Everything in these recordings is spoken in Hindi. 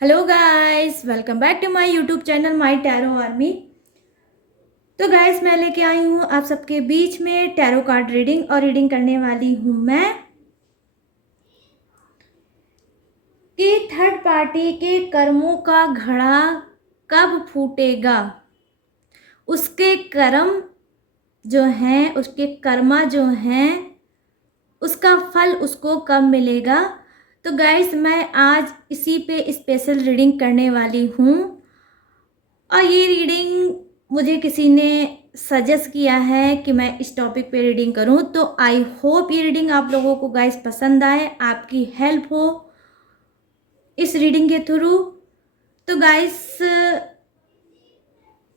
Hello guys, welcome back to my YouTube channel my tarot army. तो गाइस, मैं लेके आई हूँ आप सबके बीच में टैरो कार्ड रीडिंग और रीडिंग करने वाली हूँ मैं कि थर्ड पार्टी के कर्मों का घड़ा कब फूटेगा, उसके कर्म जो हैं, उसके कर्मा जो हैं, उसका फल उसको कब मिलेगा। तो गाइस, मैं आज इसी पे स्पेशल रीडिंग करने वाली हूँ और ये रीडिंग मुझे किसी ने सजेस्ट किया है कि मैं इस टॉपिक पे रीडिंग करूं। तो आई होप ये रीडिंग आप लोगों को गाइस पसंद आए, आपकी हेल्प हो इस रीडिंग के थ्रू। तो गाइस,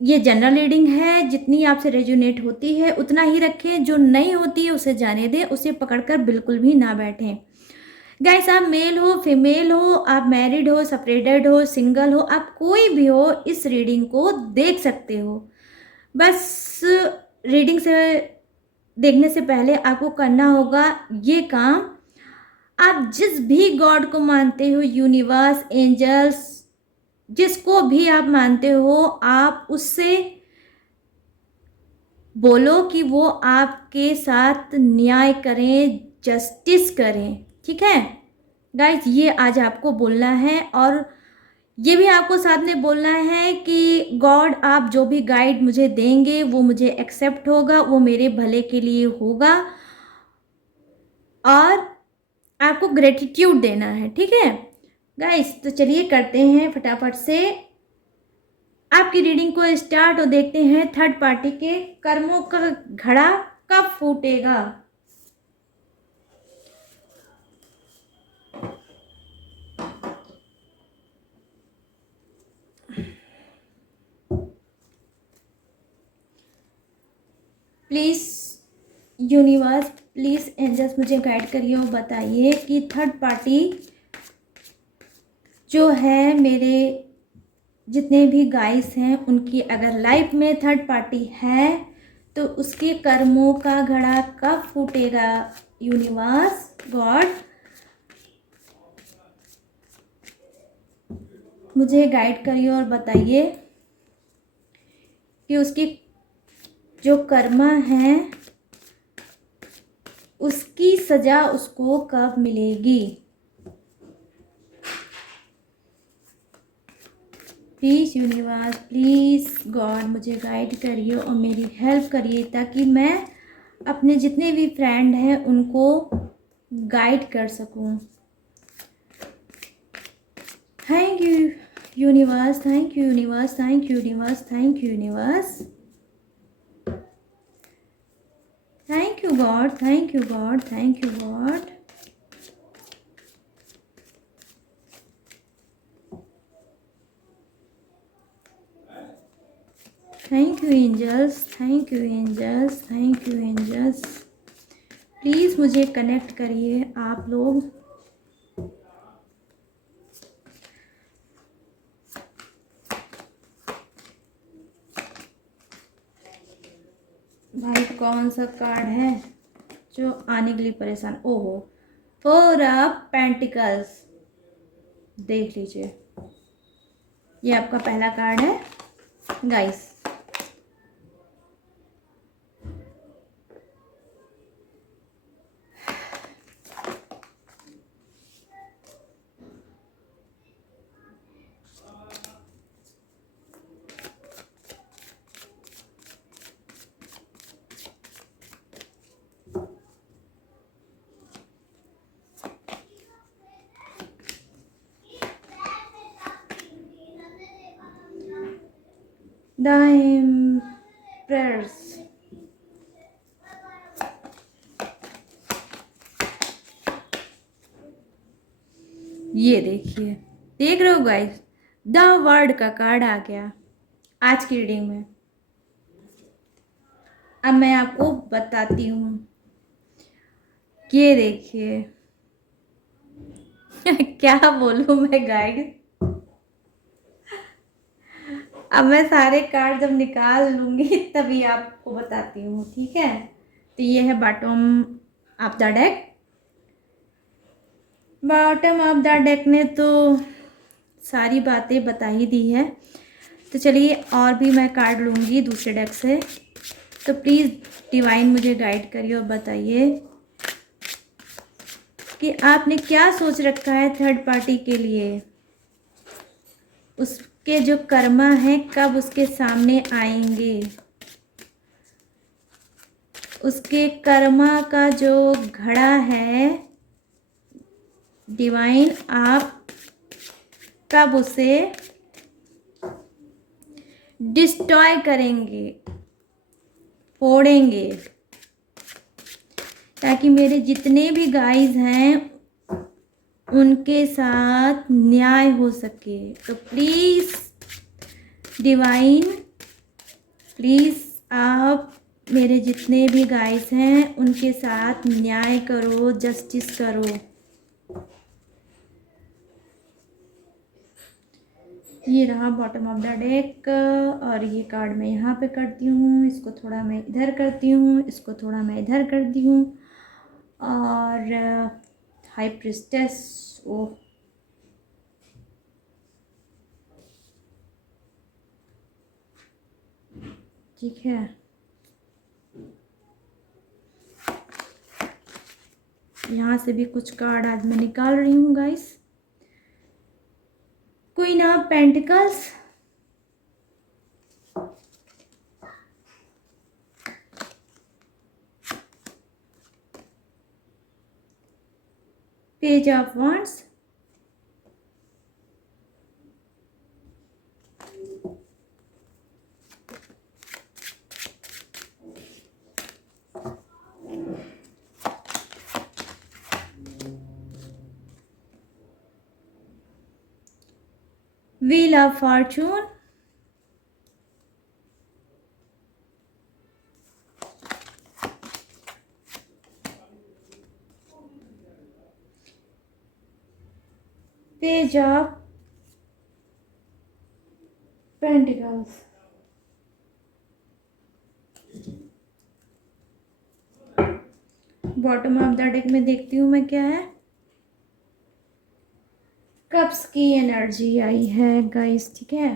ये जनरल रीडिंग है, जितनी आपसे रेजोनेट होती है उतना ही रखें, जो नहीं होती है उसे जाने दें, उसे पकड़कर बिल्कुल भी ना बैठें। गाइस, आप मेल हो फीमेल हो, आप मैरिड हो सेपरेटेड हो सिंगल हो, आप कोई भी हो, इस रीडिंग को देख सकते हो। बस रीडिंग से देखने से पहले आपको करना होगा ये काम। आप जिस भी गॉड को मानते हो, यूनिवर्स, एंजल्स, जिसको भी आप मानते हो, आप उससे बोलो कि वो आपके साथ न्याय करें, जस्टिस करें। ठीक है गाइस, ये आज आपको बोलना है और ये भी आपको साथ में बोलना है कि गॉड, आप जो भी गाइड मुझे देंगे वो मुझे एक्सेप्ट होगा, वो मेरे भले के लिए होगा और आपको ग्रेटिट्यूड देना है। ठीक है गाइस, तो चलिए करते हैं फटाफट से आपकी रीडिंग को स्टार्ट और देखते हैं थर्ड पार्टी के कर्मों का घड़ा कब फूटेगा। प्लीज़ यूनिवर्स, प्लीज़ एंजल्स, मुझे गाइड करिए और बताइए कि थर्ड पार्टी जो है, मेरे जितने भी गाइस हैं उनकी अगर लाइफ में थर्ड पार्टी है तो उसके कर्मों का घड़ा कब फूटेगा। यूनिवर्स, गॉड, मुझे गाइड करिए और बताइए कि उसकी जो कर्मा है उसकी सजा उसको कब मिलेगी। प्लीज़ यूनिवर्स, प्लीज़ गॉड, मुझे गाइड करिए और मेरी हेल्प करिए ताकि मैं अपने जितने भी फ्रेंड हैं उनको गाइड कर सकूं। Thank you universe, thank you universe, thank you universe, thank you universe, thank you God, thank you God, thank you God, thank you angels, thank you angels, thank you angels. Please मुझे कनेक्ट करिए आप लोग। भाई, कौन सा कार्ड है जो आने के लिए परेशान। ओहो, 4 ऑफ पेंटिकल्स, देख लीजिए, ये आपका पहला कार्ड है गाइस। द एम्प्रेस, ये देखिए, देख रहे हो गाइस, द वर्ड का कार्ड आ गया आज की रीडिंग में। अब मैं आपको बताती हूँ, ये देखिए क्या बोलूँ मैं गाइस। अब मैं सारे कार्ड जब निकाल लूँगी तभी आपको बताती हूँ। ठीक है, तो ये है bottom of the deck. Bottom of the deck ने तो सारी बातें बता ही दी है। तो चलिए और भी मैं कार्ड लूँगी दूसरे डेक से। तो प्लीज़ डिवाइन मुझे गाइड करिए और बताइए कि आपने क्या सोच रखा है थर्ड पार्टी के लिए, उसके जो कर्मा हैं कब उसके सामने आएंगे, उसके कर्मा का जो घड़ा है डिवाइन आप कब उसे डिस्ट्रॉय करेंगे, फोड़ेंगे, ताकि मेरे जितने भी गाइस हैं उनके साथ न्याय हो सके। तो प्लीज़ डिवाइन, प्लीज़ आप मेरे जितने भी गाइस हैं उनके साथ न्याय करो, जस्टिस करो। ये रहा बॉटम ऑफ द डेक और ये कार्ड मैं यहाँ पे करती हूँ, इसको थोड़ा मैं इधर करती हूँ, इसको थोड़ा मैं इधर करती हूँ। और हाई प्रिस्टेस, ओ ठीक है, यहाँ से भी कुछ कार्ड आज मैं निकाल रही हूँ guys. Queen of pentacles, page of wands, wheel of Fortune, page of pentacles. Bottom of the deck में देखती हूँ मैं क्या है। कप्स की एनर्जी आई है गाइस, ठीक है।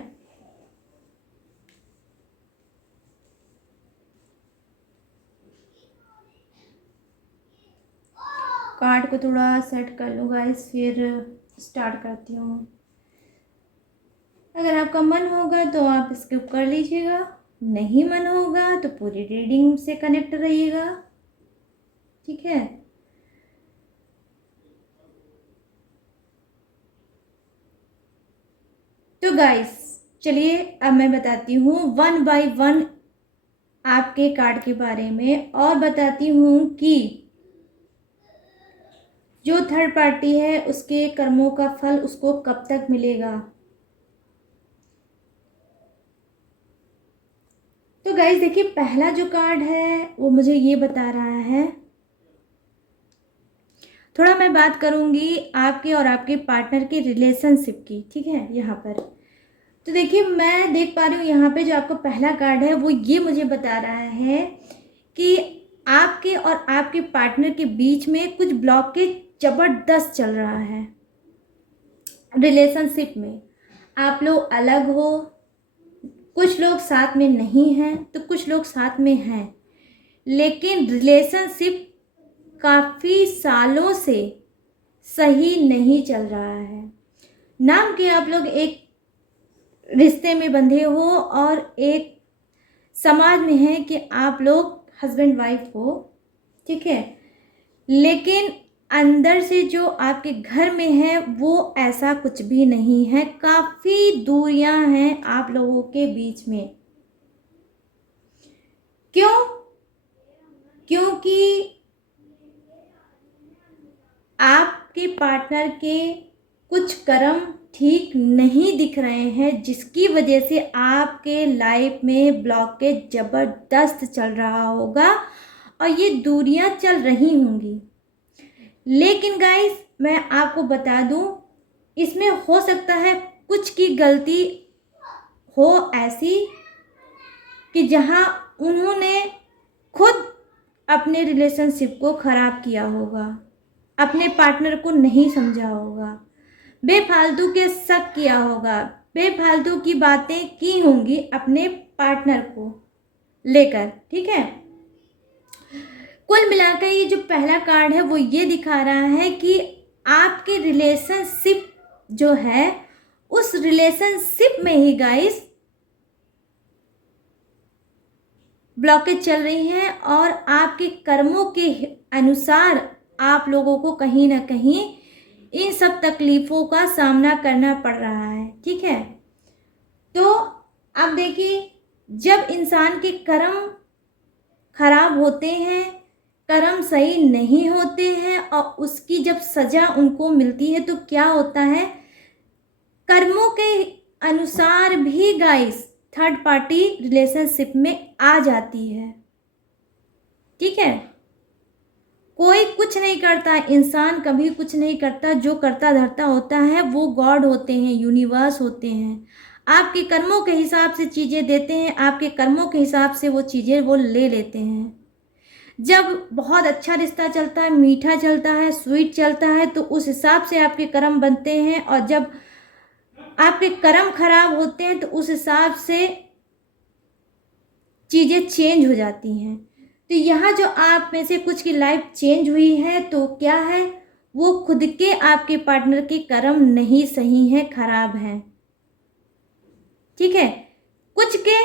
कार्ड को थोड़ा सेट कर लूँ गाइस, फिर स्टार्ट करती हूँ। अगर आपका मन होगा तो आप स्किप कर लीजिएगा, नहीं मन होगा तो पूरी रीडिंग से कनेक्ट रहिएगा, ठीक है। तो गाइस चलिए अब मैं बताती हूँ वन बाय वन आपके कार्ड के बारे में, और बताती हूँ कि जो थर्ड पार्टी है उसके कर्मों का फल उसको कब तक मिलेगा। तो गाइस देखिए, पहला जो कार्ड है वो मुझे ये बता रहा है, थोड़ा मैं बात करूंगी आपके और आपके पार्टनर के रिलेशनशिप की, ठीक है। यहाँ पर तो देखिए मैं देख पा रही हूँ यहाँ पे जो आपका पहला कार्ड है वो ये मुझे बता रहा है कि आपके और आपके पार्टनर के बीच में कुछ ब्लॉकेज जबरदस्त चल रहा है रिलेशनशिप में। आप लोग अलग हो, कुछ लोग साथ में नहीं हैं तो कुछ लोग साथ में हैं, लेकिन रिलेशनशिप काफ़ी सालों से सही नहीं चल रहा है। नाम के आप लोग एक रिश्ते में बंधे हो और एक समाज में है कि आप लोग हस्बैंड वाइफ हो, ठीक है, लेकिन अंदर से जो आपके घर में है वो ऐसा कुछ भी नहीं है। काफ़ी दूरियां हैं आप लोगों के बीच में। क्यों? क्योंकि आपके पार्टनर के कुछ कर्म ठीक नहीं दिख रहे हैं, जिसकी वजह से आपके लाइफ में ब्लॉकेज ज़बरदस्त चल रहा होगा और ये दूरियां चल रही होंगी। लेकिन गाइस मैं आपको बता दूं, इसमें हो सकता है कुछ की गलती हो ऐसी कि जहां उन्होंने खुद अपने रिलेशनशिप को ख़राब किया होगा, अपने पार्टनर को नहीं समझा होगा। बेफालतू के शक किया होगा, बेफालतू की बातें की होंगी अपने पार्टनर को लेकर, ठीक है। कुल मिलाकर ये जो पहला कार्ड है वो ये दिखा रहा है कि आपके रिलेशनशिप जो है, उस रिलेशनशिप में ही गाइस ब्लॉकेज चल रही हैं और आपके कर्मों के अनुसार आप लोगों को कहीं ना कहीं इन सब तकलीफ़ों का सामना करना पड़ रहा है, ठीक है। तो अब देखिए, जब इंसान के कर्म खराब होते हैं, कर्म सही नहीं होते हैं और उसकी जब सज़ा उनको मिलती है तो क्या होता है, कर्मों के अनुसार भी गाइस थर्ड पार्टी रिलेशनशिप में आ जाती है, ठीक है। कोई कुछ नहीं करता, इंसान कभी कुछ नहीं करता, जो करता धरता होता है वो गॉड होते हैं, यूनिवर्स होते हैं। आपके कर्मों के हिसाब से चीज़ें देते हैं, आपके कर्मों के हिसाब से वो चीज़ें वो ले लेते हैं। जब बहुत अच्छा रिश्ता चलता है, मीठा चलता है, स्वीट चलता है, तो उस हिसाब से आपके कर्म बनते हैं, और जब आपके कर्म खराब होते हैं तो उस हिसाब से चीज़ें चेंज हो जाती हैं। तो यहाँ जो आप में से कुछ की लाइफ चेंज हुई है, तो क्या है, वो खुद के आपके पार्टनर के कर्म नहीं सही हैं, खराब हैं, ठीक है। कुछ के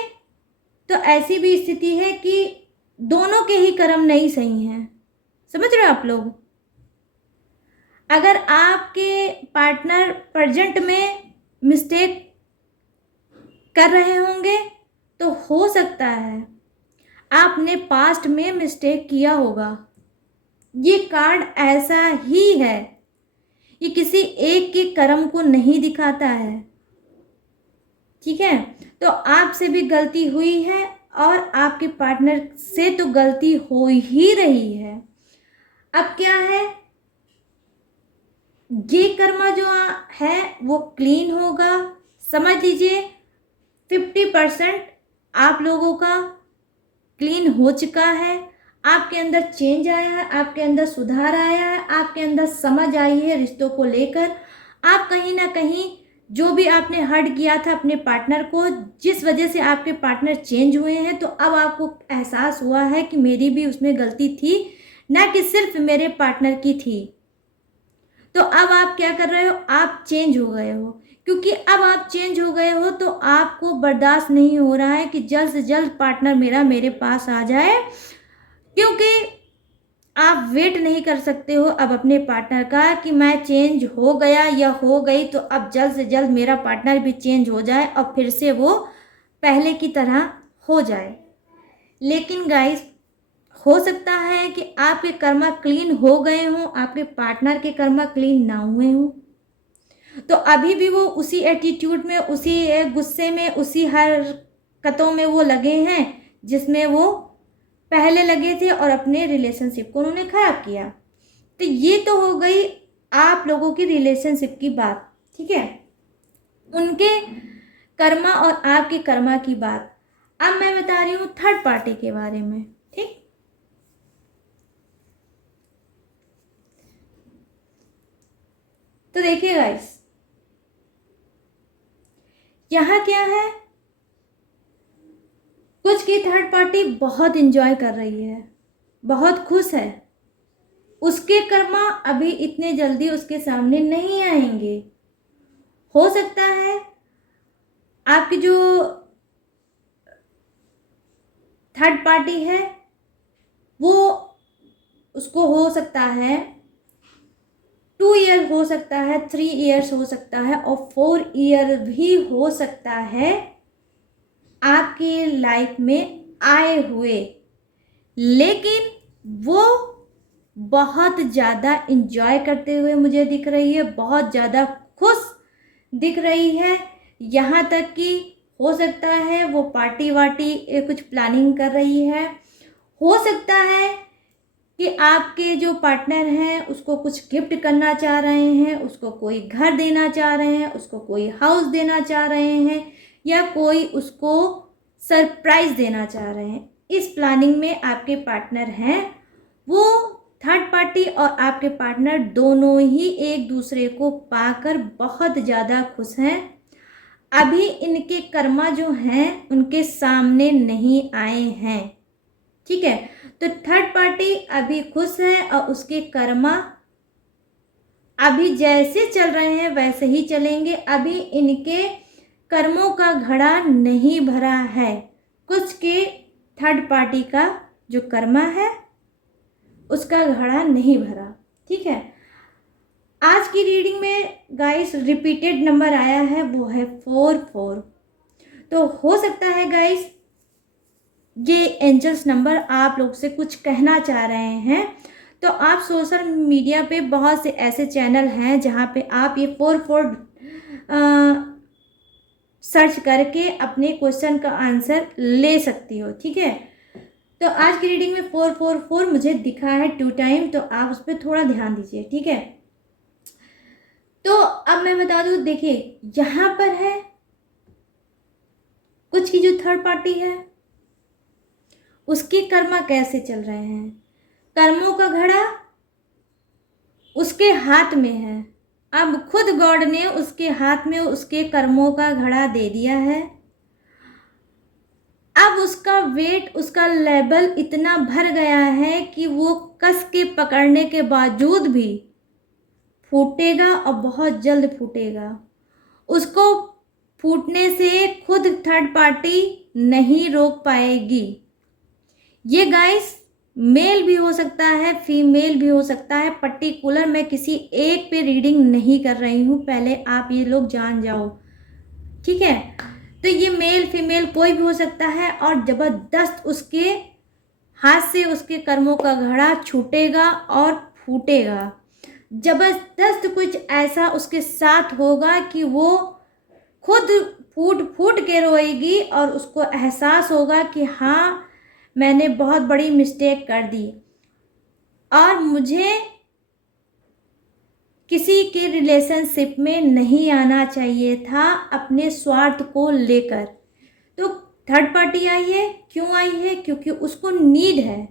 तो ऐसी भी स्थिति है कि दोनों के ही कर्म नहीं सही हैं, समझ रहे हो आप लोग। अगर आपके पार्टनर प्रेजेंट में मिस्टेक कर रहे होंगे तो हो सकता है आपने पास्ट में मिस्टेक किया होगा। ये कार्ड ऐसा ही है, ये किसी एक के कर्म को नहीं दिखाता है, ठीक है। तो आपसे भी गलती हुई है और आपके पार्टनर से तो गलती हो ही रही है। अब क्या है, ये कर्म जो है वो क्लीन होगा। समझ लीजिए 50% आप लोगों का क्लीन हो चुका है, आपके अंदर चेंज आया है, आपके अंदर सुधार आया है, आपके अंदर समझ आई है रिश्तों को लेकर। आप कहीं ना कहीं जो भी आपने हर्ट किया था अपने पार्टनर को, जिस वजह से आपके पार्टनर चेंज हुए हैं, तो अब आपको एहसास हुआ है कि मेरी भी उसमें गलती थी, ना कि सिर्फ मेरे पार्टनर की थी। तो अब आप क्या कर रहे हो, आप चेंज हो गए हो। क्योंकि अब आप चेंज हो गए हो तो आपको बर्दाश्त नहीं हो रहा है कि जल्द से जल्द पार्टनर मेरा मेरे पास आ जाए, क्योंकि आप वेट नहीं कर सकते हो अब अपने पार्टनर का कि मैं चेंज हो गया या हो गई तो अब जल्द से जल्द मेरा पार्टनर भी चेंज हो जाए और फिर से वो पहले की तरह हो जाए। लेकिन गाइस, हो सकता है कि आपके कर्मा क्लीन हो गए हों, आपके पार्टनर के कर्मा क्लीन ना हुए हों, तो अभी भी वो उसी एटीट्यूड में, उसी गुस्से में, उसी हरकतों में वो लगे हैं जिसमें वो पहले लगे थे और अपने रिलेशनशिप को उन्होंने ख़राब किया। तो ये तो हो गई आप लोगों की रिलेशनशिप की बात, ठीक है, उनके कर्मा और आपके कर्मा की बात। अब मैं बता रही हूँ थर्ड पार्टी के बारे में, ठीक। तो देखिए गाइस, यहाँ क्या है, कुछ की थर्ड पार्टी बहुत इंजॉय कर रही है, बहुत खुश है, उसके कर्मा अभी इतने जल्दी उसके सामने नहीं आएंगे। हो सकता है आपकी जो थर्ड पार्टी है वो, उसको हो सकता है 2 ईयर हो सकता है, 3 ईयर्स हो सकता है और 4 ईयर भी हो सकता है आपकी लाइफ में आए हुए, लेकिन वो बहुत ज़्यादा इंजॉय करते हुए मुझे दिख रही है, बहुत ज़्यादा खुश दिख रही है। यहाँ तक कि हो सकता है वो पार्टी वार्टी कुछ प्लानिंग कर रही है। हो सकता है कि आपके जो पार्टनर हैं उसको कुछ गिफ्ट करना चाह रहे हैं, उसको कोई घर देना चाह रहे हैं, उसको कोई हाउस देना चाह रहे हैं, या कोई उसको सरप्राइज़ देना चाह रहे हैं। इस प्लानिंग में आपके पार्टनर हैं, वो थर्ड पार्टी और आपके पार्टनर दोनों ही एक दूसरे को पाकर बहुत ज़्यादा खुश हैं। अभी इनके कर्मा जो हैं उनके सामने नहीं आए हैं, ठीक है। तो थर्ड पार्टी अभी खुश है और उसके कर्मा अभी जैसे चल रहे हैं वैसे ही चलेंगे। अभी इनके कर्मों का घड़ा नहीं भरा है। कुछ के थर्ड पार्टी का जो कर्मा है उसका घड़ा नहीं भरा, ठीक है। आज की रीडिंग में गाइस रिपीटेड नंबर आया है, वो है 4 तो हो सकता है गाइस ये एंजल्स नंबर आप लोग से कुछ कहना चाह रहे हैं। तो आप सोशल मीडिया पे बहुत से ऐसे चैनल हैं जहाँ पे आप ये 4 सर्च करके अपने क्वेश्चन का आंसर ले सकती हो, ठीक है। तो आज की रीडिंग में 4 मुझे दिखा है 2 टाइम, तो आप उस पर थोड़ा ध्यान दीजिए, ठीक है। तो अब मैं बता दूं, देखिए यहाँ पर है कुछ की जो थर्ड पार्टी है उसके कर्मा कैसे चल रहे हैं। कर्मों का घड़ा उसके हाथ में है। अब खुद गॉड ने उसके हाथ में उसके कर्मों का घड़ा दे दिया है। अब उसका वेट, उसका लेवल इतना भर गया है कि वो कस के पकड़ने के बावजूद भी फूटेगा और बहुत जल्द फूटेगा। उसको फूटने से खुद थर्ड पार्टी नहीं रोक पाएगी। ये गाइस मेल भी हो सकता है, फीमेल भी हो सकता है। पर्टिकुलर मैं किसी एक पे रीडिंग नहीं कर रही हूँ, पहले आप ये लोग जान जाओ, ठीक है। तो ये मेल फीमेल कोई भी हो सकता है और ज़बरदस्त उसके हाथ से उसके कर्मों का घड़ा छूटेगा और फूटेगा। ज़बरदस्त कुछ ऐसा उसके साथ होगा कि वो खुद फूट फूट के रोएगी और उसको एहसास होगा कि हाँ मैंने बहुत बड़ी मिस्टेक कर दी और मुझे किसी के रिलेशनशिप में नहीं आना चाहिए था अपने स्वार्थ को लेकर। तो थर्ड पार्टी आई है, क्यों आई है? क्योंकि उसको नीड है।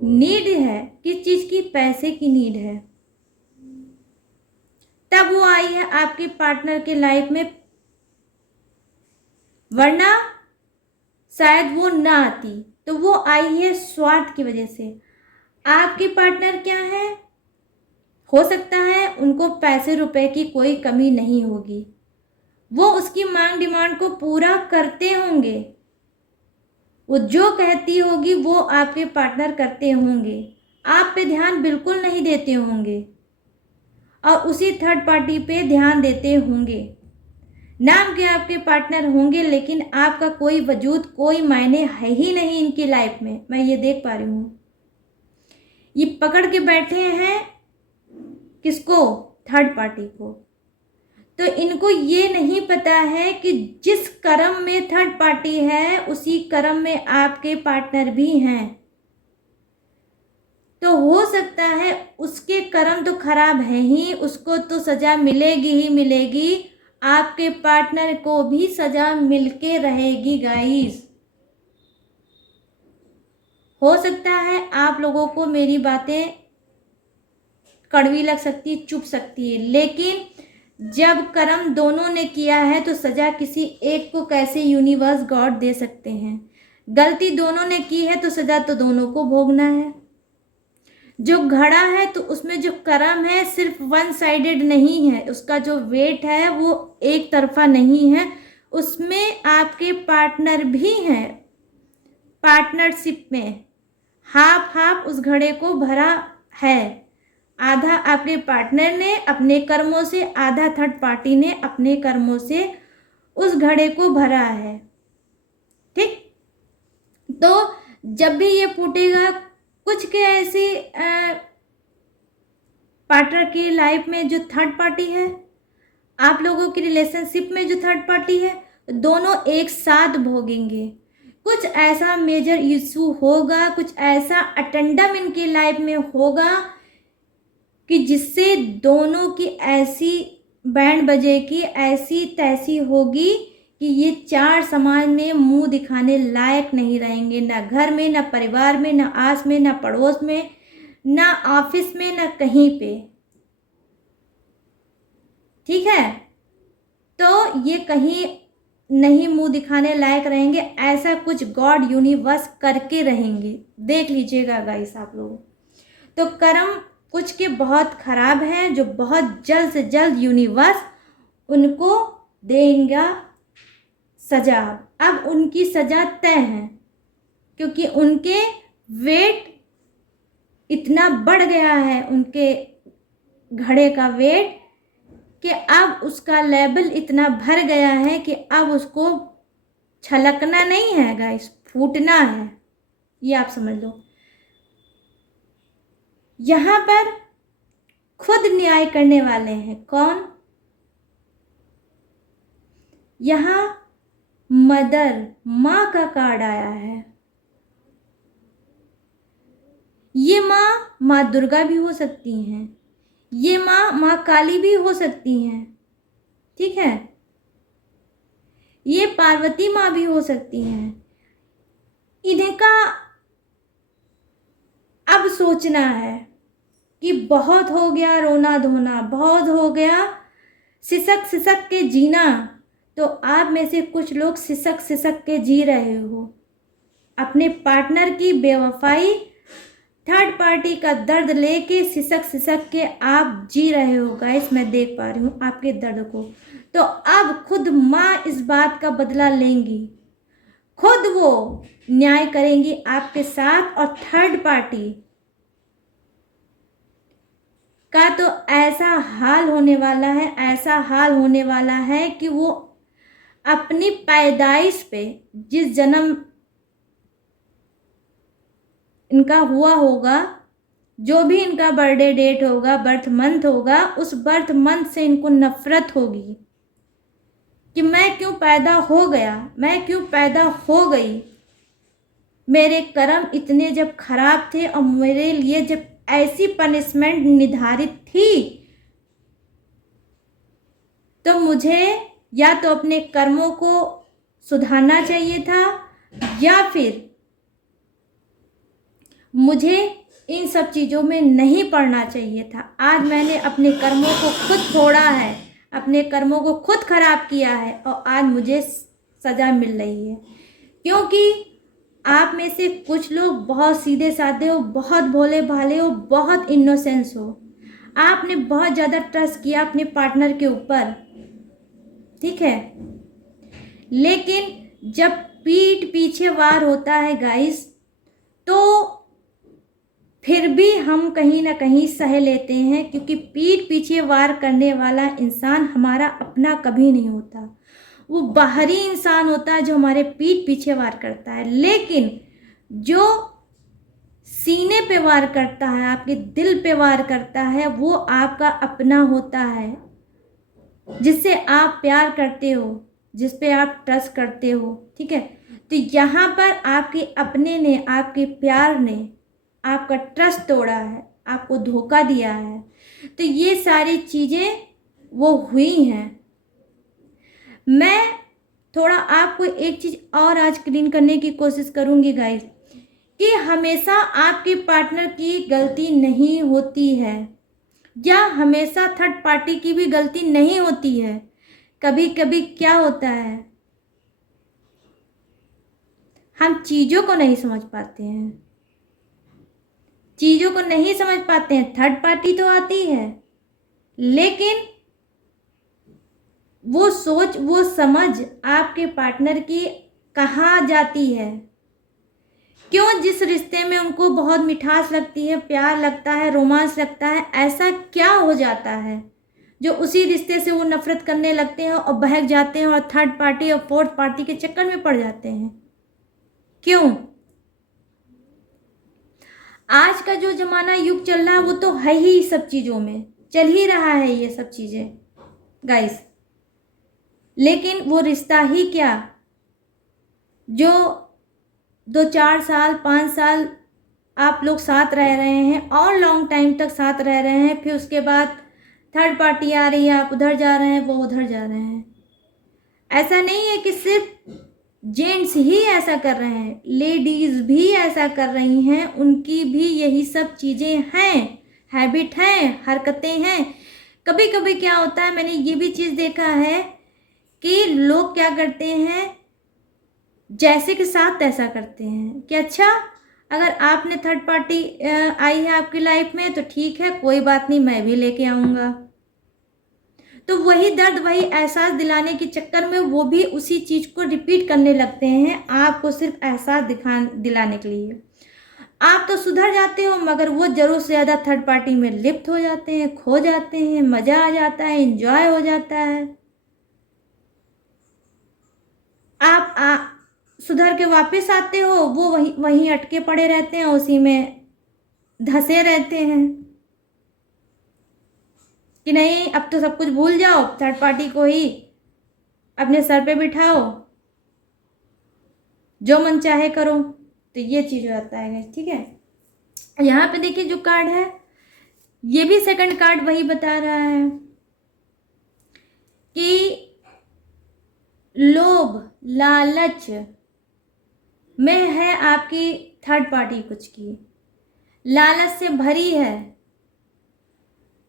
नीड है किस चीज़ की? पैसे की नीड है, तब वो आई है आपके पार्टनर के लाइफ में, वरना शायद वो ना आती। तो वो आई है स्वार्थ की वजह से। आपके पार्टनर क्या है? हो सकता है उनको पैसे रुपए की कोई कमी नहीं होगी, वो उसकी मांग डिमांड को पूरा करते होंगे। वो जो कहती होगी वो आपके पार्टनर करते होंगे, आप पे ध्यान बिल्कुल नहीं देते होंगे और उसी थर्ड पार्टी पे ध्यान देते होंगे। नाम के आपके पार्टनर होंगे लेकिन आपका कोई वजूद, कोई मायने है ही नहीं इनकी लाइफ में। मैं ये देख पा रही हूँ, ये पकड़ के बैठे हैं किसको? थर्ड पार्टी को। तो इनको ये नहीं पता है कि जिस कर्म में थर्ड पार्टी है उसी कर्म में आपके पार्टनर भी हैं। तो हो सकता है उसके कर्म तो खराब है ही, उसको तो सजा मिलेगी ही मिलेगी, आपके पार्टनर को भी सजा मिलके रहेगी गाइस। हो सकता है आप लोगों को मेरी बातें कड़वी लग सकती है, चुभ सकती है, लेकिन जब कर्म दोनों ने किया है तो सजा किसी एक को कैसे यूनिवर्स गॉड दे सकते हैं? गलती दोनों ने की है तो सजा तो दोनों को भोगना है। जो घड़ा है तो उसमें जो कर्म है सिर्फ वन साइडेड नहीं है, उसका जो वेट है वो एक तरफा नहीं है, उसमें आपके पार्टनर भी हैं। पार्टनरशिप में हाफ हाफ उस घड़े को भरा है। आधा आपके पार्टनर ने अपने कर्मों से, आधा थर्ड पार्टी ने अपने कर्मों से उस घड़े को भरा है, ठीक। तो जब भी ये फूटेगा, कुछ के ऐसे पार्टनर की लाइफ में जो थर्ड पार्टी है, आप लोगों की रिलेशनशिप में जो थर्ड पार्टी है, दोनों एक साथ भोगेंगे। कुछ ऐसा मेजर इशू होगा, कुछ ऐसा अटेंडम इनकी लाइफ में होगा कि जिससे दोनों की ऐसी बैंड बजेगी, ऐसी तैसी होगी कि ये चार समाज में मुंह दिखाने लायक नहीं रहेंगे, ना घर में, ना परिवार में, ना आस में, ना पड़ोस में, ना ऑफिस में, ना कहीं पे। ठीक है, तो ये कहीं नहीं मुंह दिखाने लायक रहेंगे, ऐसा कुछ गॉड यूनिवर्स करके रहेंगे। देख लीजिएगा गाइस आप लोग। तो कर्म कुछ के बहुत खराब हैं, जो बहुत जल्द से जल्द यूनिवर्स उनको देगा सजा। अब उनकी सजा तय है, क्योंकि उनके वेट इतना बढ़ गया है, उनके घड़े का वेट, कि अब उसका लेवल इतना भर गया है कि अब उसको छलकना नहीं है गाइस, फूटना है। ये आप समझ लो। यहाँ पर खुद न्याय करने वाले हैं कौन? यहाँ मदर, माँ का कार्ड आया है। ये माँ दुर्गा भी हो सकती हैं, ये माँ काली भी हो सकती हैं। ठीक है, ये पार्वती माँ भी हो सकती हैं। इनका अब सोचना है कि बहुत हो गया रोना धोना, बहुत हो गया सिसक सिसक के जीना। तो आप में से कुछ लोग सिसक सिसक के जी रहे हो, अपने पार्टनर की बेवफाई, थर्ड पार्टी का दर्द लेके सिसक सिसक के आप जी रहे हो गाइस। मैं देख पा रही हूँ आपके दर्द को। तो अब खुद माँ इस बात का बदला लेंगी, खुद वो न्याय करेंगी आपके साथ। और थर्ड पार्टी का तो ऐसा हाल होने वाला है, ऐसा हाल होने वाला है कि वो अपनी पैदाइश पे, जिस जन्म इनका हुआ होगा, जो भी इनका बर्थडे डेट होगा, बर्थ मंथ होगा, उस बर्थ मंथ से इनको नफरत होगी कि मैं क्यों पैदा हो गया, मैं क्यों पैदा हो गई। मेरे कर्म इतने जब खराब थे और मेरे लिए जब ऐसी पनिशमेंट निर्धारित थी, तो मुझे या तो अपने कर्मों को सुधारना चाहिए था, या फिर मुझे इन सब चीज़ों में नहीं पड़ना चाहिए था। आज मैंने अपने कर्मों को खुद फोड़ा है, अपने कर्मों को खुद खराब किया है, और आज मुझे सज़ा मिल रही है। क्योंकि आप में से कुछ लोग बहुत सीधे साधे हो, बहुत भोले भाले हो, बहुत इनोसेंस हो। आपने बहुत ज़्यादा ट्रस्ट किया अपने पार्टनर के ऊपर, ठीक है। लेकिन जब पीठ पीछे वार होता है गाइस, तो फिर भी हम कहीं ना कहीं सह लेते हैं, क्योंकि पीठ पीछे वार करने वाला इंसान हमारा अपना कभी नहीं होता। वो बाहरी इंसान होता है जो हमारे पीठ पीछे वार करता है। लेकिन जो सीने पे वार करता है, आपके दिल पे वार करता है, वो आपका अपना होता है, जिससे आप प्यार करते हो, जिस पे आप ट्रस्ट करते हो। ठीक है, तो यहाँ पर आपके अपने ने, आपके प्यार ने आपका ट्रस्ट तोड़ा है, आपको धोखा दिया है। तो ये सारी चीज़ें वो हुई हैं। मैं थोड़ा आपको एक चीज़ और आज क्लीन करने की कोशिश करूँगी गाइस, कि हमेशा आपके पार्टनर की गलती नहीं होती है, या हमेशा थर्ड पार्टी की भी गलती नहीं होती है। कभी कभी क्या होता है, हम चीज़ों को नहीं समझ पाते हैं, चीज़ों को नहीं समझ पाते हैं। थर्ड पार्टी तो आती है, लेकिन वो सोच, वो समझ आपके पार्टनर की कहाँ जाती है। क्यों? जिस रिश्ते में उनको बहुत मिठास लगती है, प्यार लगता है, रोमांस लगता है, ऐसा क्या हो जाता है जो उसी रिश्ते से वो नफरत करने लगते हैं और बहक जाते हैं और थर्ड पार्टी और फोर्थ पार्टी के चक्कर में पड़ जाते हैं? क्यों? आज का जो जमाना युग चल रहा है, वो तो है ही सब चीज़ों में, चल ही रहा है ये सब चीज़ें गाइस। लेकिन वो रिश्ता ही क्या, जो 2-4 साल 5 साल आप लोग साथ रह रहे हैं और लॉन्ग टाइम तक साथ रह रहे हैं, फिर उसके बाद थर्ड पार्टी आ रही है, आप उधर जा रहे हैं, वो उधर जा रहे हैं। ऐसा नहीं है कि सिर्फ जेंट्स ही ऐसा कर रहे हैं, लेडीज भी ऐसा कर रही हैं, उनकी भी यही सब चीज़ें हैं, हैबिट हैं, हरकतें हैं। कभी कभी क्या होता है, मैंने ये भी चीज़ देखा है कि लोग क्या करते हैं, जैसे के साथ तैसा करते हैं कि अच्छा अगर आपने थर्ड पार्टी आई है आपकी लाइफ में तो ठीक है, कोई बात नहीं, मैं भी लेके आऊँगा। तो वही दर्द, वही एहसास दिलाने के चक्कर में वो भी उसी चीज़ को रिपीट करने लगते हैं, आपको सिर्फ एहसास दिलाने के लिए। आप तो सुधर जाते हो, मगर वो ज़रूर से ज़्यादा थर्ड पार्टी में लिप्त हो जाते हैं, खो जाते हैं, मज़ा आ जाता है, एंजॉय हो जाता है। आप सुधर के वापस आते हो, वो वहीं अटके पड़े रहते हैं, उसी में धंसे रहते हैं कि नहीं अब तो सब कुछ भूल जाओ, थर्ड पार्टी को ही अपने सर पे बिठाओ, जो मन चाहे करो। तो ये चीज़ होता है, ठीक है। यहाँ पे देखिए जो कार्ड है, ये भी सेकंड कार्ड वही बता रहा है कि लोभ लालच में है आपकी थर्ड पार्टी, कुछ की लालच से भरी है,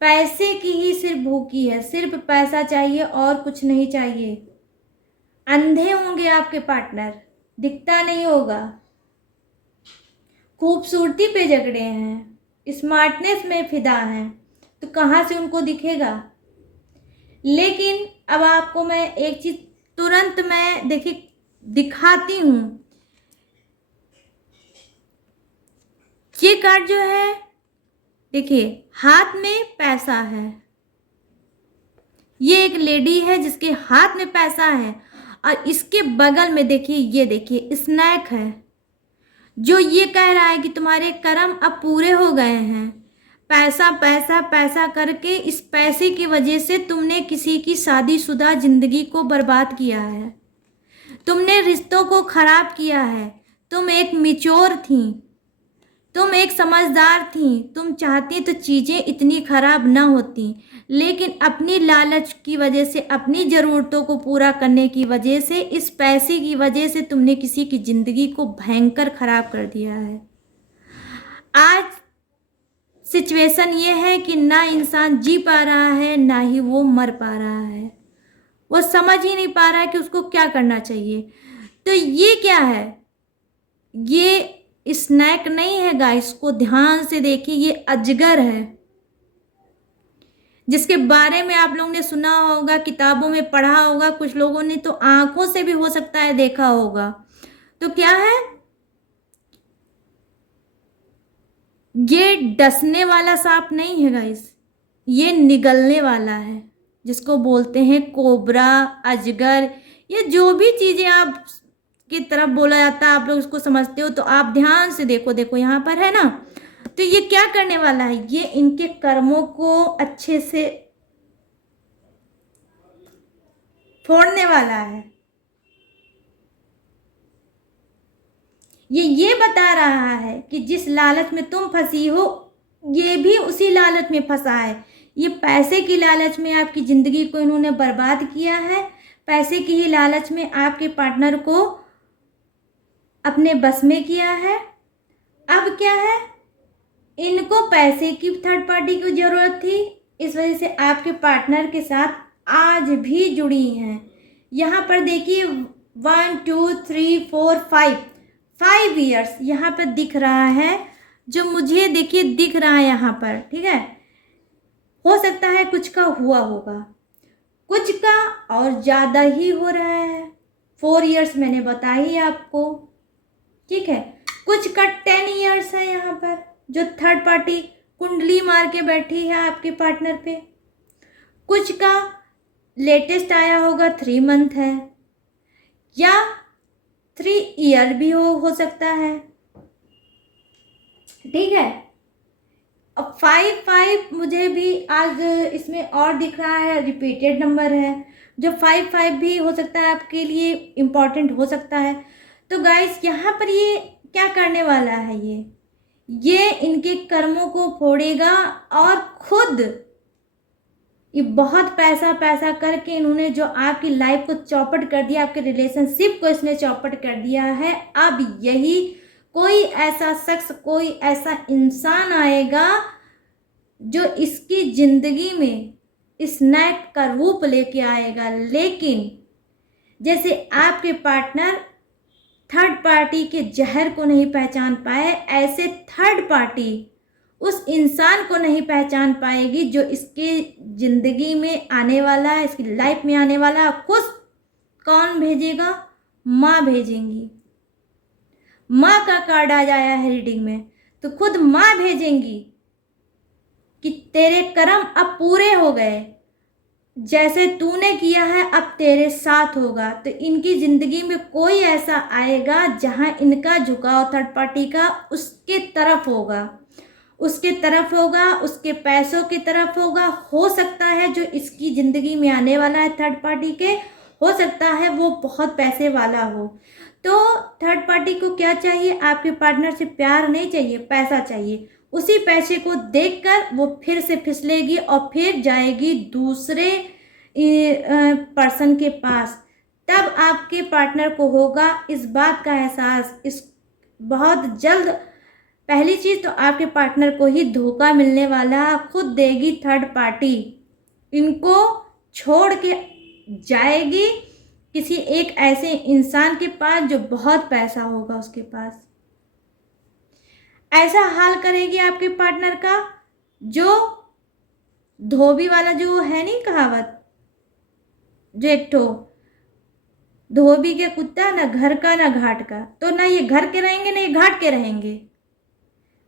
पैसे की ही सिर्फ भूखी है, सिर्फ पैसा चाहिए और कुछ नहीं चाहिए। अंधे होंगे आपके पार्टनर, दिखता नहीं होगा, खूबसूरती पे जगड़े हैं, स्मार्टनेस में फिदा हैं, तो कहाँ से उनको दिखेगा। लेकिन अब आपको मैं एक चीज तुरंत मैं देखिए दिखाती हूँ। ये कार्ड जो है देखिए, हाथ में पैसा है, ये एक लेडी है जिसके हाथ में पैसा है, और इसके बगल में देखिए, ये देखिए स्नैक है, जो ये कह रहा है कि तुम्हारे कर्म अब पूरे हो गए हैं। पैसा पैसा पैसा करके, इस पैसे की वजह से तुमने किसी की शादीशुदा जिंदगी को बर्बाद किया है, तुमने रिश्तों को खराब किया है। तुम एक मैच्योर थी, तुम एक समझदार थी, तुम चाहती तो चीज़ें इतनी खराब ना होती, लेकिन अपनी लालच की वजह से, अपनी ज़रूरतों को पूरा करने की वजह से, इस पैसे की वजह से तुमने किसी की ज़िंदगी को भयंकर खराब कर दिया है। आज सिचुएशन ये है कि ना इंसान जी पा रहा है, ना ही वो मर पा रहा है, वो समझ ही नहीं पा रहा है कि उसको क्या करना चाहिए। तो ये क्या है, ये स्नैक नहीं है गाइस, को ध्यान से देखिए, ये अजगर है, जिसके बारे में आप लोगों ने सुना होगा, किताबों में पढ़ा होगा, कुछ लोगों ने तो आंखों से भी हो सकता है देखा होगा। तो क्या है, ये डसने वाला सांप नहीं है गाइस, ये निगलने वाला है, जिसको बोलते हैं कोबरा, अजगर, ये जो भी चीजें आप की तरफ बोला जाता है, आप लोग उसको समझते हो। तो आप ध्यान से देखो, देखो यहाँ पर है ना, तो ये क्या करने वाला है, ये इनके कर्मों को अच्छे से फोड़ने वाला है। ये बता रहा है कि जिस लालच में तुम फंसी हो, ये भी उसी लालच में फंसा है। ये पैसे की लालच में आपकी ज़िंदगी को इन्होंने बर्बाद किया है, पैसे की ही लालच में आपके पार्टनर को अपने बस में किया है। अब क्या है, इनको पैसे की थर्ड पार्टी की ज़रूरत थी, इस वजह से आपके पार्टनर के साथ आज भी जुड़ी हैं। यहाँ पर देखिए 1 2 3 4 5 ईयर्स यहाँ पर दिख रहा है, जो मुझे देखिए दिख रहा है यहाँ पर, ठीक है। हो सकता है कुछ का हुआ होगा, कुछ का और ज़्यादा ही हो रहा है। 4 ईयर्स मैंने बताई आपको, ठीक है। कुछ का 10 ईयर्स है यहाँ पर, जो थर्ड पार्टी कुंडली मार के बैठी है आपके पार्टनर पे। कुछ का लेटेस्ट आया होगा 3 मंथ है, या 3 ईयर भी हो सकता है, ठीक है। अब 5 मुझे भी आज इसमें और दिख रहा है, रिपीटेड नंबर है, जो 5 भी हो सकता है आपके लिए इम्पॉर्टेंट हो सकता है। तो गाइस यहाँ पर ये क्या करने वाला है, ये इनके कर्मों को फोड़ेगा और खुद ये बहुत पैसा पैसा करके इन्होंने जो आपकी लाइफ को चौपट कर दिया, आपके रिलेशनशिप को इसने चौपट कर दिया है। अब यही कोई ऐसा शख्स, कोई ऐसा इंसान आएगा जो इसकी ज़िंदगी में स्नैक का रूप लेके आएगा। लेकिन जैसे आपके पार्टनर थर्ड पार्टी के जहर को नहीं पहचान पाए, ऐसे थर्ड पार्टी उस इंसान को नहीं पहचान पाएगी जो इसके ज़िंदगी में आने वाला है, इसकी लाइफ में आने वाला है। खुद कौन भेजेगा? माँ भेजेंगी। माँ का कार्ड आ जाया है रीडिंग में, तो खुद माँ भेजेंगी कि तेरे कर्म अब पूरे हो गए, जैसे तूने किया है अब तेरे साथ होगा। तो इनकी ज़िंदगी में कोई ऐसा आएगा जहां इनका झुकाव थर्ड पार्टी का उसके तरफ होगा, उसके तरफ होगा, उसके पैसों की तरफ होगा। हो सकता है जो इसकी ज़िंदगी में आने वाला है थर्ड पार्टी के, हो सकता है वो बहुत पैसे वाला हो। तो थर्ड पार्टी को क्या चाहिए? आपके पार्टनर से प्यार नहीं चाहिए, पैसा चाहिए। उसी पैसे को देखकर वो फिर से फिसलेगी और फिर जाएगी दूसरे पर्सन के पास। तब आपके पार्टनर को होगा इस बात का एहसास, इस बहुत जल्द। पहली चीज़ तो आपके पार्टनर को ही धोखा मिलने वाला, खुद देगी थर्ड पार्टी, इनको छोड़ के जाएगी किसी एक ऐसे इंसान के पास जो बहुत पैसा होगा उसके पास। ऐसा हाल करेगी आपके पार्टनर का जो धोबी वाला जो है नहीं कहावत, जो एक ठो धोबी के कुत्ता, ना घर का ना घाट का, तो ना ये घर के रहेंगे ना ये घाट के रहेंगे,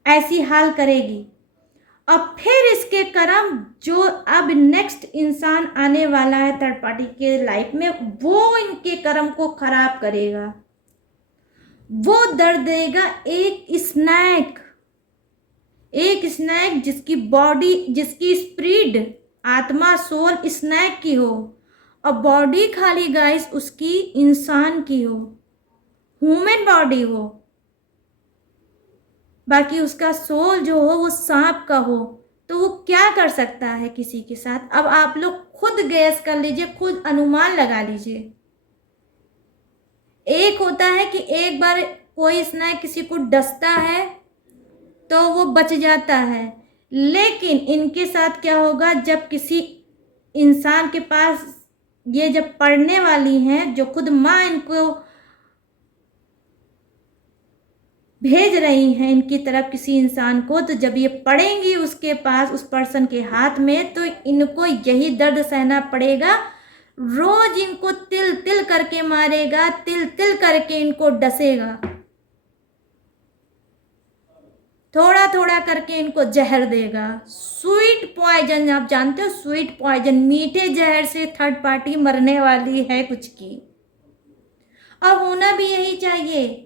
ऐसी हाल करेगी। और फिर इसके कर्म जो अब नेक्स्ट इंसान आने वाला है थर्ड पार्टी के लाइफ में, वो इनके कर्म को खराब करेगा, वो दर्द देगा। एक स्नैक जिसकी बॉडी, जिसकी स्प्रीड, आत्मा, सोल स्नैक की हो और बॉडी खाली गाइस उसकी इंसान की हो, ह्यूमन बॉडी हो, बाकी उसका सोल जो हो वो सांप का हो, तो वो क्या कर सकता है किसी के साथ? अब आप लोग खुद गैस कर लीजिए, खुद अनुमान लगा लीजिए। एक होता है कि एक बार कोई स्नैक किसी को डसता है तो वो बच जाता है, लेकिन इनके साथ क्या होगा? जब किसी इंसान के पास ये जब पढ़ने वाली हैं, जो खुद माँ इनको भेज रही हैं इनकी तरफ किसी इंसान को, तो जब ये पढ़ेंगी उसके पास, उस पर्सन के हाथ में, तो इनको यही दर्द सहना पड़ेगा। रोज इनको तिल तिल करके मारेगा, तिल तिल करके इनको डसेगा, थोड़ा थोड़ा करके इनको जहर देगा। स्वीट पॉइजन, आप जानते हो स्वीट पॉइजन, मीठे जहर से थर्ड पार्टी मरने वाली है कुछ की। और होना भी यही चाहिए।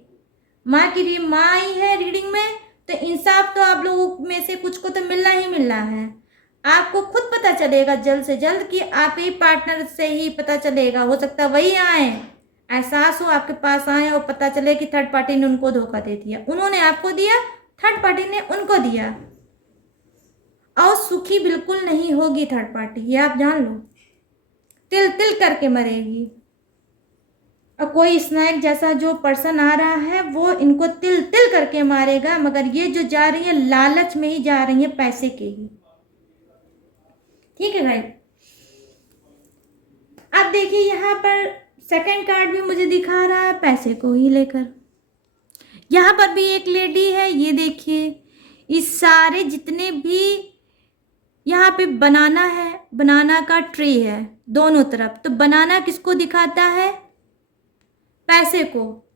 माँ की भी माँ आई है रीडिंग में, तो इंसाफ तो आप लोगों में से कुछ को तो मिलना ही मिलना है। आपको खुद पता चलेगा जल्द से जल्द कि आप ही पार्टनर से ही पता चलेगा। हो सकता है वही आए, एहसास हो आपके पास आए और पता चले कि थर्ड पार्टी ने उनको धोखा दे दिया। उन्होंने आपको दिया, थर्ड पार्टी ने उनको दिया। और सुखी बिल्कुल नहीं होगी थर्ड पार्टी, ये आप जान लो, तिल तिल करके मरेगी। और कोई स्नैक जैसा जो पर्सन आ रहा है वो इनको तिल तिल करके मारेगा, मगर ये जो जा रही है लालच में ही जा रही है, पैसे के ही। ठीक है भाई। अब देखिए यहाँ पर सेकंड कार्ड भी मुझे दिखा रहा है पैसे को ही लेकर। यहाँ पर भी एक लेडी है, ये देखिए, इस सारे जितने भी यहाँ पे बनाना है, बनाना का ट्री है दोनों तरफ, तो बनाना किसको दिखाता है? पैसे को।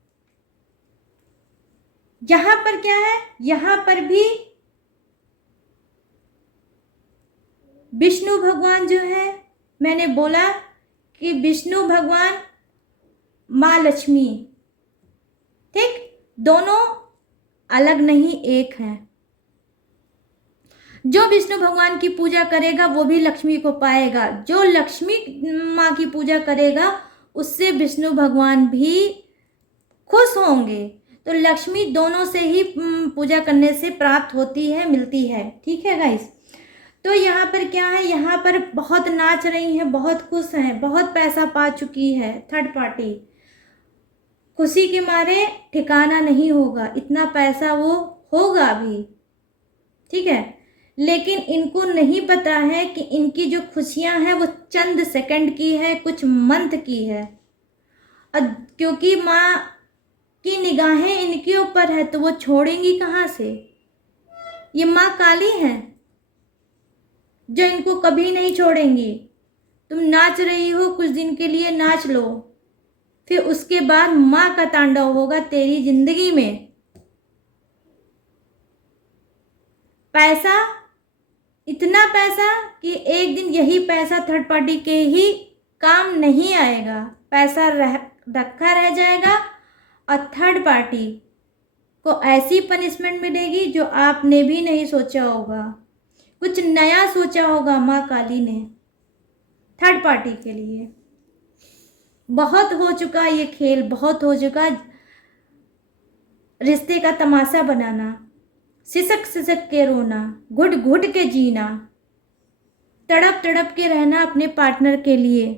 यहाँ पर क्या है? यहाँ पर भी विष्णु भगवान जो है, मैंने बोला कि विष्णु भगवान, माँ लक्ष्मी, ठीक, दोनों अलग नहीं एक हैं। जो विष्णु भगवान की पूजा करेगा वो भी लक्ष्मी को पाएगा, जो लक्ष्मी माँ की पूजा करेगा उससे विष्णु भगवान भी खुश होंगे। तो लक्ष्मी दोनों से ही पूजा करने से प्राप्त होती है, मिलती है। ठीक है गाइस। तो यहाँ पर क्या है, यहाँ पर बहुत नाच रही हैं, बहुत खुश हैं, बहुत पैसा पा चुकी है थर्ड पार्टी, खुशी के मारे ठिकाना नहीं होगा, इतना पैसा वो होगा भी, ठीक है। लेकिन इनको नहीं पता है कि इनकी जो खुशियां हैं वो चंद सेकंड की है, कुछ मंथ की है। और क्योंकि माँ की निगाहें इनके ऊपर है तो वो छोड़ेंगी कहाँ से। ये माँ काली हैं जो इनको कभी नहीं छोड़ेंगी। तुम नाच रही हो, कुछ दिन के लिए नाच लो, फिर उसके बाद माँ का तांडव होगा तेरी जिंदगी में। पैसा, इतना पैसा कि एक दिन यही पैसा थर्ड पार्टी के ही काम नहीं आएगा, पैसा रखा रह जाएगा और थर्ड पार्टी को ऐसी पनिशमेंट मिलेगी जो आपने भी नहीं सोचा होगा। कुछ नया सोचा होगा माँ काली ने थर्ड पार्टी के लिए। बहुत हो चुका ये खेल, बहुत हो चुका रिश्ते का तमाशा बनाना, सिसक सिसक के रोना, घुट घुट के जीना, तड़प तड़प के रहना अपने पार्टनर के लिए।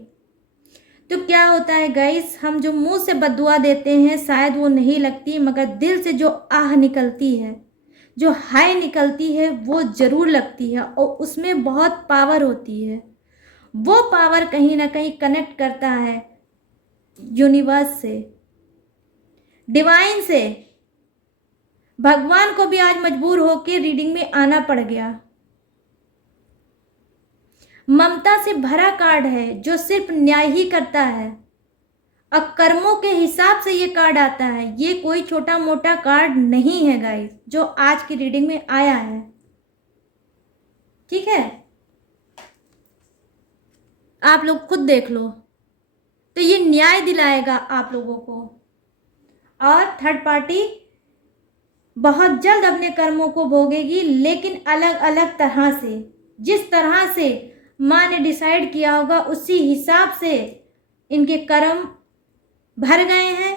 तो क्या होता है गाइस, हम जो मुंह से बद्दुआ देते हैं शायद वो नहीं लगती, मगर दिल से जो आह निकलती है, जो हाय निकलती है, वो ज़रूर लगती है और उसमें बहुत पावर होती है। वो पावर कहीं ना कहीं कनेक्ट करता है यूनिवर्स से, डिवाइन से। भगवान को भी आज मजबूर होकर रीडिंग में आना पड़ गया। ममता से भरा कार्ड है जो सिर्फ न्याय ही करता है और कर्मों के हिसाब से ये कार्ड आता है। ये कोई छोटा मोटा कार्ड नहीं है गाइस जो आज की रीडिंग में आया है, ठीक है। आप लोग खुद देख लो, तो ये न्याय दिलाएगा आप लोगों को। और थर्ड पार्टी बहुत जल्द अपने कर्मों को भोगेगी, लेकिन अलग अलग तरह से। जिस तरह से माँ ने डिसाइड किया होगा उसी हिसाब से इनके कर्म भर गए हैं,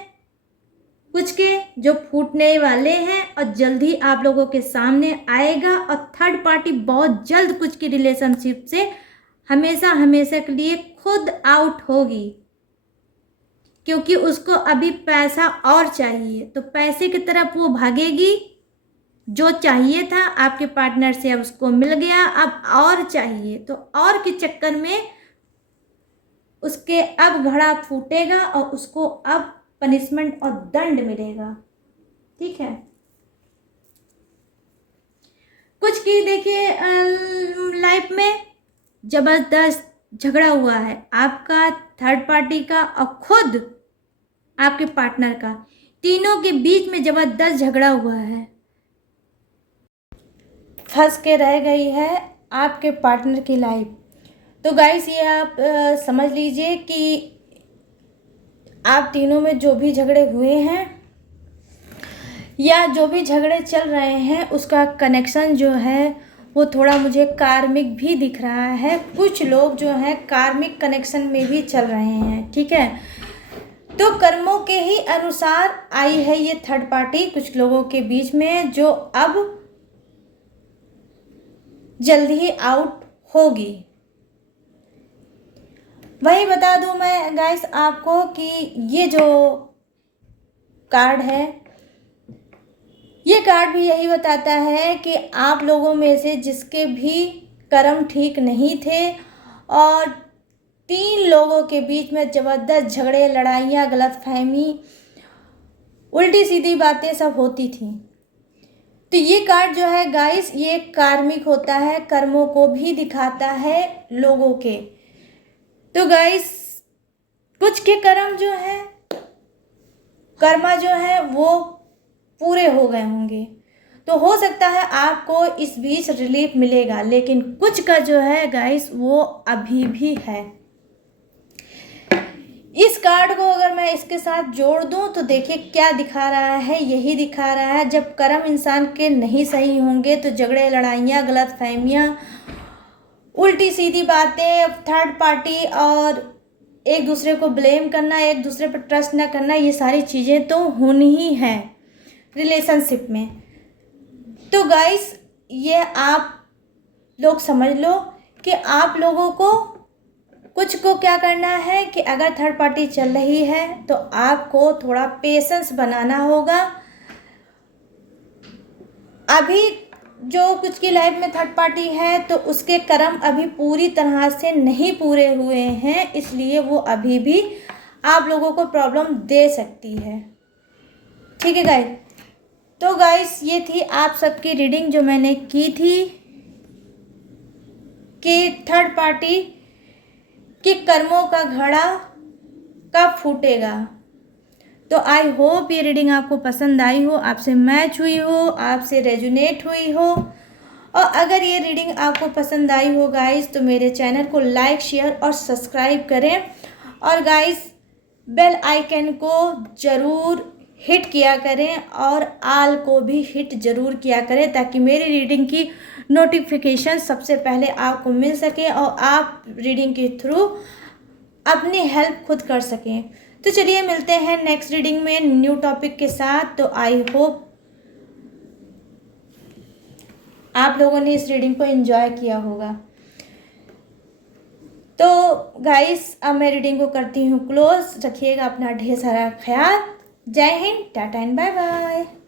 कुछ के जो फूटने वाले हैं और जल्द ही आप लोगों के सामने आएगा। और थर्ड पार्टी बहुत जल्द कुछ की रिलेशनशिप से हमेशा हमेशा के लिए खुद आउट होगी, क्योंकि उसको अभी पैसा और चाहिए, तो पैसे की तरफ वो भागेगी। जो चाहिए था आपके पार्टनर से अब उसको मिल गया, अब और चाहिए, तो और के चक्कर में उसके अब घड़ा फूटेगा और उसको अब पनिशमेंट और दंड मिलेगा, ठीक है। कुछ की देखिए लाइफ में जबरदस्त झगड़ा हुआ है आपका, थर्ड पार्टी का और खुद आपके पार्टनर का, तीनों के बीच में जबरदस्त झगड़ा हुआ है। फंस के रह गई है आपके पार्टनर की लाइफ। तो गाइस ये आप समझ लीजिए कि आप तीनों में जो भी झगड़े हुए हैं या जो भी झगड़े चल रहे हैं उसका कनेक्शन जो है वो थोड़ा मुझे कार्मिक भी दिख रहा है। कुछ लोग जो हैं कार्मिक कनेक्शन में भी चल रहे हैं, ठीक है। तो कर्मों के ही अनुसार आई है ये थर्ड पार्टी कुछ लोगों के बीच में, जो अब जल्द ही आउट होगी। वही बता दूं मैं गाइस आपको कि ये जो कार्ड है, ये कार्ड भी यही बताता है कि आप लोगों में से जिसके भी कर्म ठीक नहीं थे और 3 लोगों के बीच में ज़बरदस्त झगड़े, लड़ाइयाँ, गलतफहमी, उल्टी सीधी बातें सब होती थी। तो ये कार्ड जो है गाइस ये कार्मिक होता है, कर्मों को भी दिखाता है लोगों के। तो गाइस कुछ के कर्म जो है, कर्मा जो है वो पूरे हो गए होंगे, तो हो सकता है आपको इस बीच रिलीफ मिलेगा, लेकिन कुछ का जो है गाइस वो अभी भी है। इस कार्ड को अगर मैं इसके साथ जोड़ दूं तो देखिए क्या दिखा रहा है, यही दिखा रहा है जब कर्म इंसान के नहीं सही होंगे तो झगड़े, लड़ाइयाँ, गलतफहमियाँ, उल्टी सीधी बातें, थर्ड पार्टी और एक दूसरे को ब्लेम करना, एक दूसरे पर ट्रस्ट ना करना, ये सारी चीज़ें तो होनी ही हैं रिलेशनशिप में। तो गाइस ये आप लोग समझ लो कि आप लोगों को कुछ को क्या करना है कि अगर थर्ड पार्टी चल रही है तो आपको थोड़ा पेशेंस बनाना होगा। अभी जो कुछ की लाइफ में थर्ड पार्टी है तो उसके कर्म अभी पूरी तरह से नहीं पूरे हुए हैं, इसलिए वो अभी भी आप लोगों को प्रॉब्लम दे सकती है। ठीक है गाइस, तो गाइस ये थी आप सबकी रीडिंग जो मैंने की थी कि थर्ड पार्टी के कर्मों का घड़ा कब फूटेगा। तो आई होप ये रीडिंग आपको पसंद आई हो, आपसे मैच हुई हो, आपसे रेजोनेट हुई हो। और अगर ये रीडिंग आपको पसंद आई हो गाइस तो मेरे चैनल को लाइक शेयर और सब्सक्राइब करें, और गाइस बेल आइकन को ज़रूर हिट किया करें और आल को भी हिट ज़रूर किया करें ताकि मेरी रीडिंग की नोटिफिकेशन सबसे पहले आपको मिल सके और आप रीडिंग के थ्रू अपनी हेल्प खुद कर सकें। तो चलिए मिलते हैं नेक्स्ट रीडिंग में न्यू टॉपिक के साथ। तो आई होप आप लोगों ने इस रीडिंग को एंजॉय किया होगा। तो गाइस अब मैं रीडिंग को करती हूँ क्लोज। रखिएगा अपना ढेर सारा ख्याल। जय Hind, tata and bye bye.